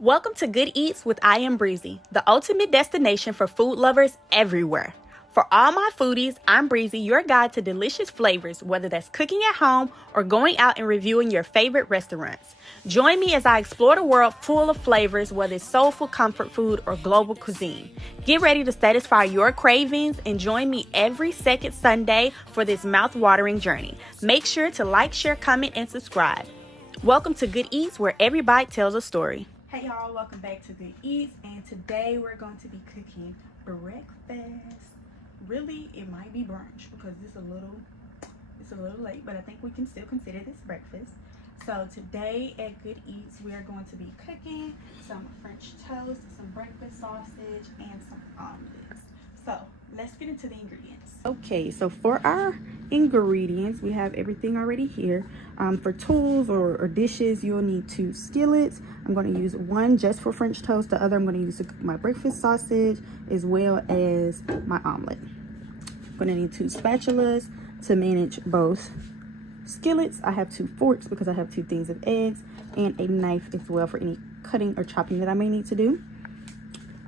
Welcome to Good Eats with IamBreeZe, the ultimate destination for food lovers everywhere. For all my foodies, I'm Breezy, your guide to delicious flavors, whether that's cooking at home or going out and reviewing your favorite restaurants. Join me as I explore the world full of flavors, whether it's soulful comfort food or global cuisine. Get ready to satisfy your cravings and join me every second Sunday for this mouth-watering journey. Make sure to like, share, comment, and subscribe. Welcome to Good Eats, where every bite tells a story. Hey y'all, welcome back to Good Eats, and today we're going to be cooking breakfast. Really, it might be brunch because it's a little late, but I think we can still consider this breakfast. So today at Good Eats, we are going to be cooking some French toast, some breakfast sausage, and some omelets. So let's get into the ingredients. Okay, so for our ingredients, we have everything already here. For tools or dishes, you'll need 2 skillets. I'm going to use one just for French toast. The other I'm going to use to cook my breakfast sausage as well as my omelet. I'm going to need 2 spatulas to manage both skillets. I have 2 forks because I have 2 things of eggs, and a knife as well for any cutting or chopping that I may need to do.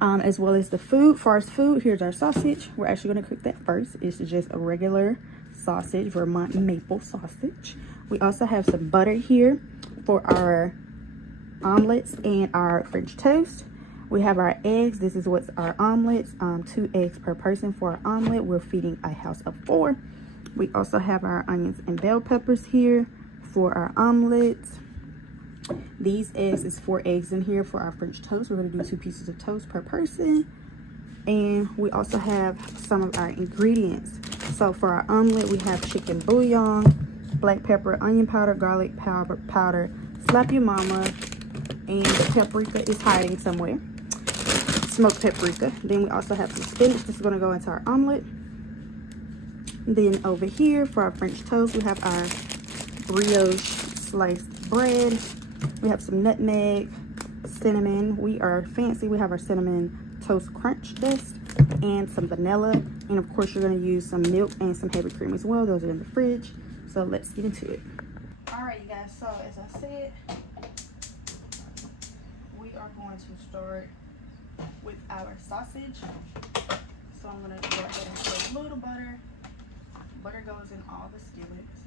As well as the food. For our food, here's our sausage. We're actually going to cook that first. It's just a regular sausage, Vermont maple sausage. We also have some butter here for our omelets and our French toast. We have our eggs. This is what's our omelets. 2 eggs per person for our omelet. We're feeding a house of 4. We also have our onions and bell peppers here for our omelets. These eggs is 4 eggs in here for our French toast. We're going to do 2 pieces of toast per person. And we also have some of our ingredients. So for our omelet, we have chicken bouillon, black pepper, onion powder, garlic powder, slap your mama, and paprika is hiding somewhere. Smoked paprika. Then we also have some spinach. This is going to go into our omelet. Then over here for our French toast, we have our brioche sliced bread. We have some nutmeg, cinnamon. We are fancy. We have our cinnamon toast crunch dust and some vanilla. And of course, you're going to use some milk and some heavy cream as well. Those are in the fridge. So let's get into it. All right, you guys. So as I said, we are going to start with our sausage. So I'm going to go ahead and put a little butter. Butter goes in all the skillets.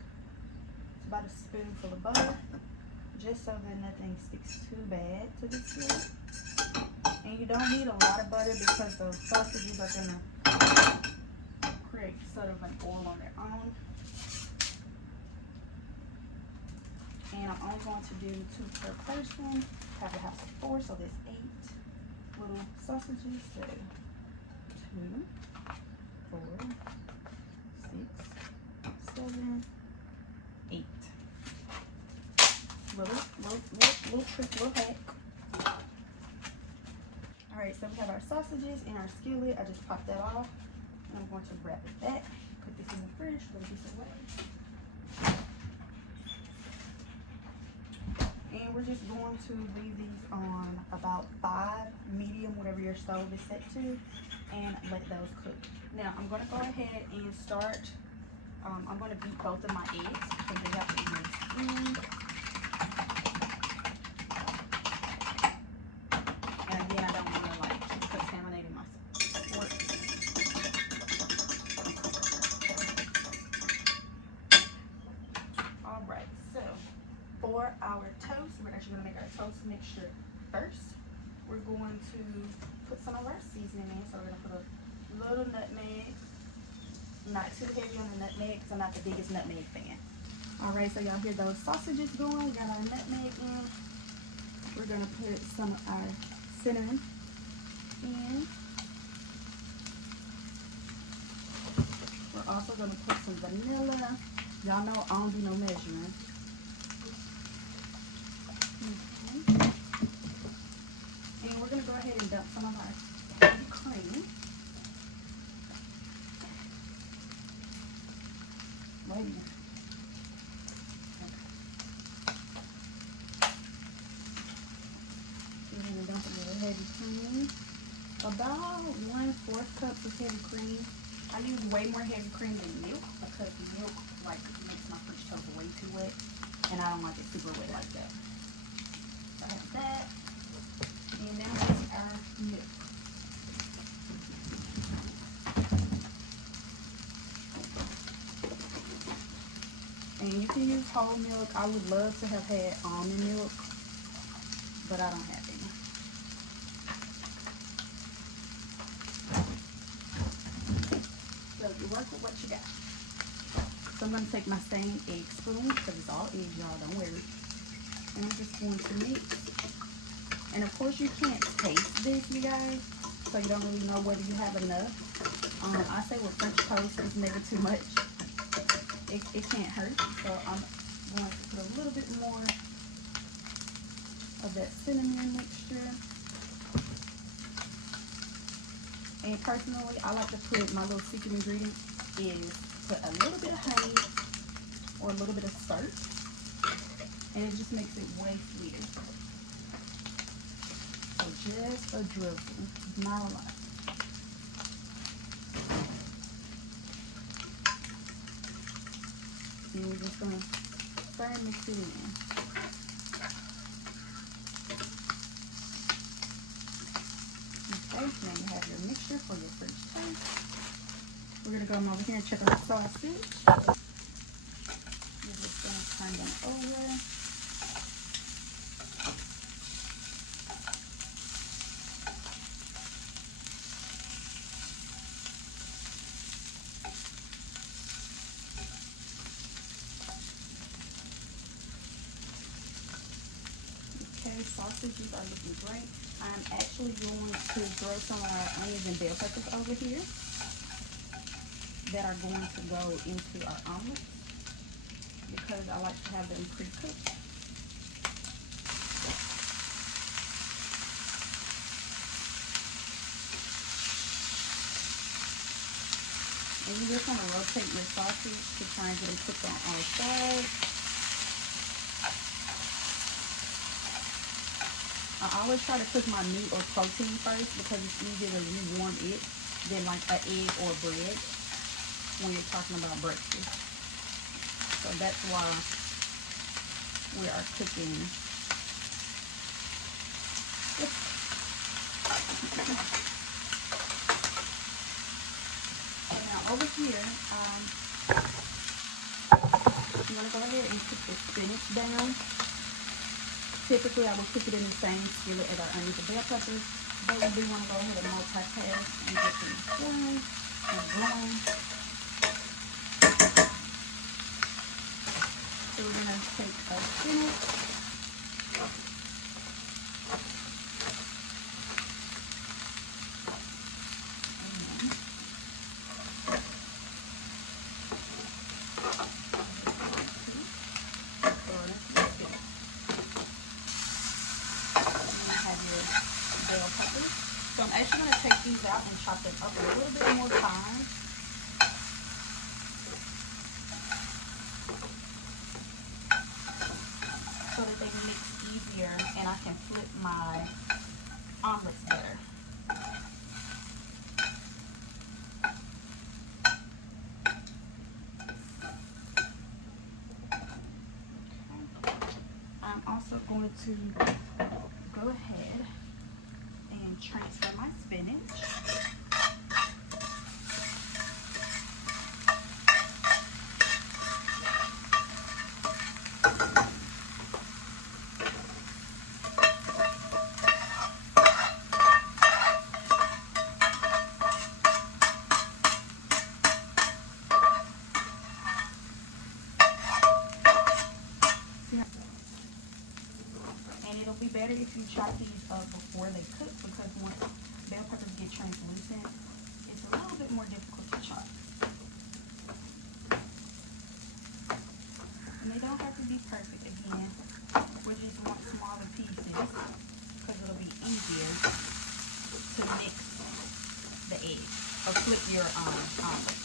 It's about a spoonful of butter, just so that nothing sticks too bad to the skillet. And you don't need a lot of butter because those sausages are going to create sort of an oil on their own. And I'm only going to do 2 per person. Have a house of 4, so there's 8 little sausages. So 2, 4, 6, 7, 8. Little trick, little hack. All right, so we have our sausages in our skillet. I just popped that off, and I'm going to wrap it back. Put this in the fridge for this away. And we're just going to leave these on about 5 medium, whatever your stove is set to, and let those cook. Now I'm going to go ahead and start. I'm going to beat both of my eggs because they have to be mixed in. And again, I don't want to like keep contaminating my fork. All right, so for our toast, we're actually going to make our toast mixture first. We're going to put some of our seasoning in. So we're going to put a little nutmeg. Not too heavy on the nutmeg because I'm not the biggest nutmeg fan. All right, so y'all hear those sausages going. We got our nutmeg in. We're going to put some of our cinnamon in. We're also going to put some vanilla. Y'all know I don't do no measurement. Okay. And we're going to go ahead and dump some of our heavy cream. Wait a minute. We're going to dump a little heavy cream. About 1/4 cup of heavy cream. I use way more heavy cream than milk because milk like makes my French toast way too wet, and I don't like it super wet like that. So I have that. whole milk. I would love to have had almond milk, but I don't have any. So you work with what you got. So I'm going to take my same egg spoon, because it's all eggs, y'all, don't worry. And I'm just going to mix. And of course you can't taste this, you guys, so you don't really know whether you have enough. I say with French toast, it's never too much. It can't hurt. So I'm going to put a little bit more of that cinnamon mixture. And personally, I like to put, my little secret ingredient is put a little bit of honey or a little bit of syrup. And it just makes it way sweeter. So just a drizzle, not a lot. And we're just going to stir and mix it in. Okay, now you have your mixture for your French toast. We're going to go over here and check our sausage. We're just going to turn them over. Sausages are looking great. I'm actually going to throw some of our onions and bell peppers over here that are going to go into our omelet because I like to have them pre-cooked. And you just want to rotate your sausage to try and get them cooked on all sides. I always try to cook my meat or protein first because it's easier to rewarm it than like an egg or bread when you're talking about breakfast. So that's why we are cooking. So now over here, you want to go ahead and put the spinach down. Typically, I will cook it in the same skillet as our onions and bell peppers, but we do want to go ahead and multitask and get things done and going. So we're going to take our spinach. So I'm actually going to take these out and chop them up a little bit more fine. So that they mix easier and I can flip my omelets better. Okay. I'm also going to go ahead and transfer my spinach. And it'll be better if you chop these up before they cook because once bell peppers get translucent, it's a little bit more difficult to chop. And they don't have to be perfect again. We just want smaller pieces because it'll be easier to mix the eggs or flip your omelet.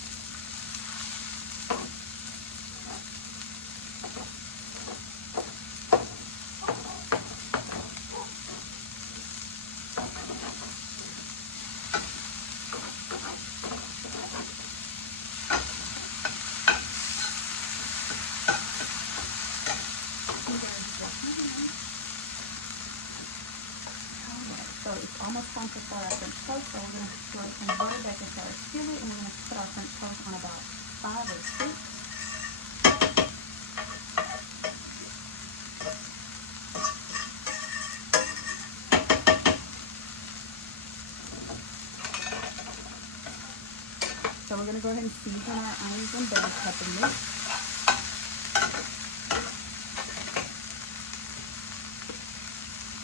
So it's almost time to start our French toast. So we're going to throw some butter back into our skillet and we're going to put our French toast on about 5 or 6. So we're gonna go ahead and season our onions and bell pepper mix.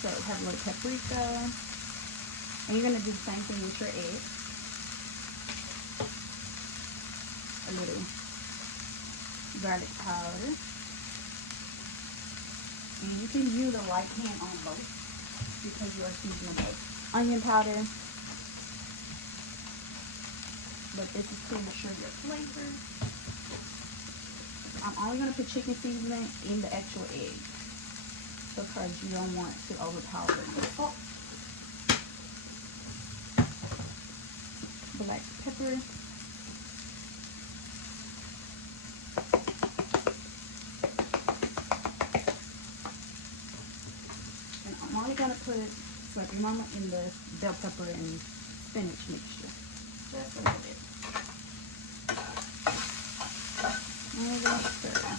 So have a little paprika. And you're gonna do the same thing with your egg. A little garlic powder. And you can use a light hand on both because you are seasoning both. Onion powder. But this is to ensure your flavor. I'm only going to put chicken seasoning in the actual egg because you don't want to overpower the salt. Black pepper. And I'm only going to put slightly mama in the bell pepper and spinach mixture. Just a little bit. And we're going to stir.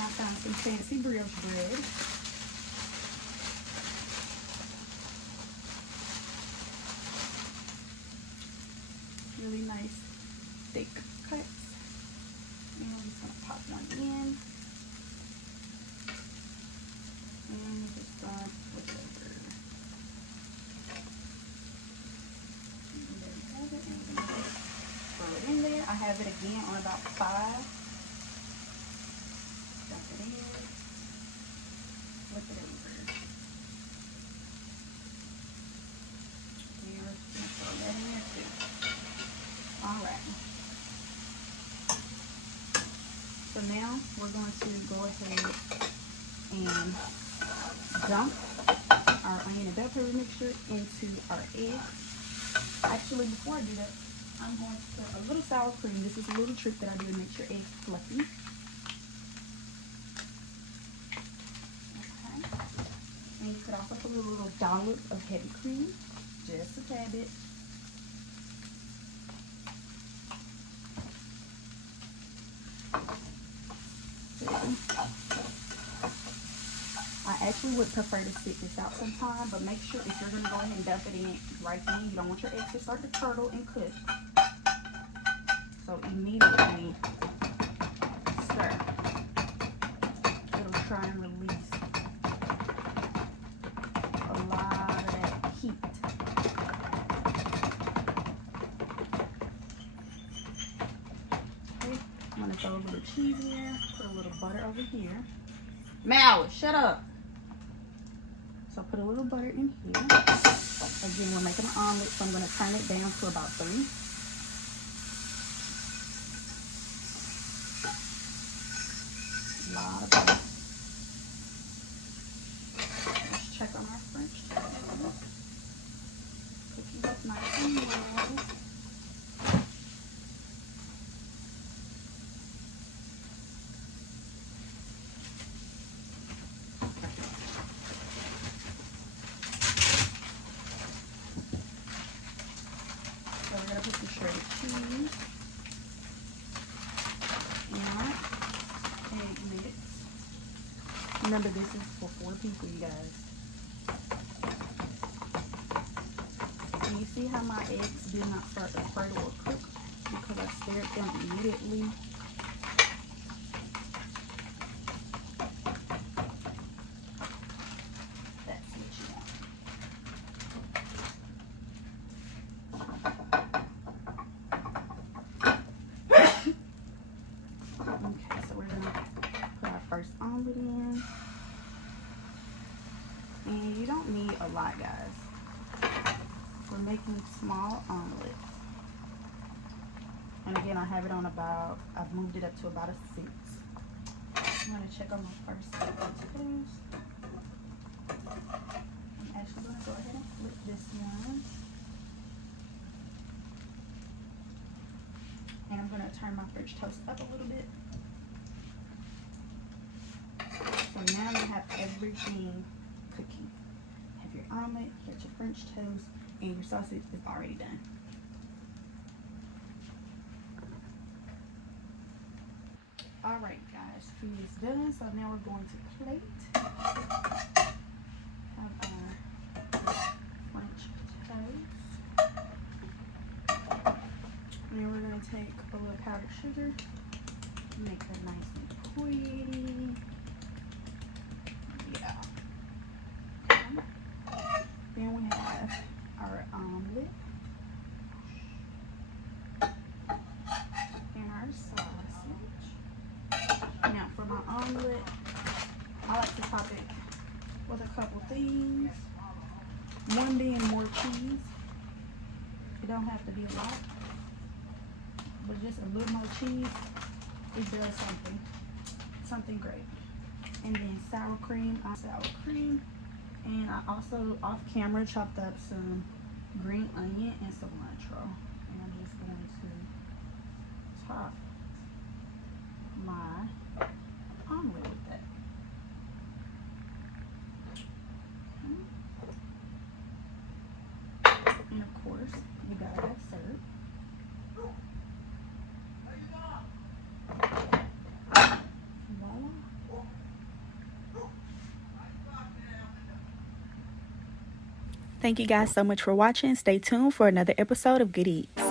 I found some fancy brioche bread. Really nice thick cuts. And I'm just going to pop one in. And just start with over. And there we have it. And we're going to throw it in there. I have it again on about 5. Dump it in. Flip it over. Here, throw that in there too. Alright. So now we're going to go ahead and dump our onion and bell pepper mixture into our egg. Actually, before I do that, I'm going to put a little sour cream. This is a little trick that I do to make your eggs fluffy. And you could also put a little dollop of heavy cream, just a tad bit. I actually would prefer to sit this out sometime, but make sure if you're going to go ahead and dump it in right then, you don't want your eggs to start to curdle and cook. So immediately stir. It'll try and release a lot of that heat. Okay, I'm going to throw a little cheese in there, put a little butter over here. Mal, shut up. So put a little butter in here. Again, we're making an omelet, so I'm going to turn it down to about 3. A lot of butter. Let's check on our French toast. Cooking up nice and well. So we're going to put some shredded cheese in our egg mix. Remember, this is for 4 people, you guys. And you see how my eggs did not start to curdle or cook because I stirred them immediately. That's what you want. Okay, so we're gonna put our first omelet in. And you don't need a lot, guys. We're making small omelets. And again, I have it on about, I've moved it up to about a 6. I'm gonna check on my first potatoes. I'm actually gonna go ahead and flip this one. And I'm gonna turn my French toast up a little bit. everything cooking. Have your omelet, you got your French toast, and your sausage is already done. Alright guys, food is done, so now we're going to plate. Have our French toast. And then we're going to take a little powdered sugar, make that nice and pretty. Yeah. Okay. Then we have our omelet and our sausage. Now for my omelet, I like to top it with a couple things. One being more cheese. It don't have to be a lot, but just a little more cheese, it does something great. And then sour cream, and I also off camera chopped up some green onion and cilantro, and I'm just going to top my omelet with that. And of course, you gotta have syrup. Voila. Thank you guys so much for watching. Stay tuned for another episode of Good Eats.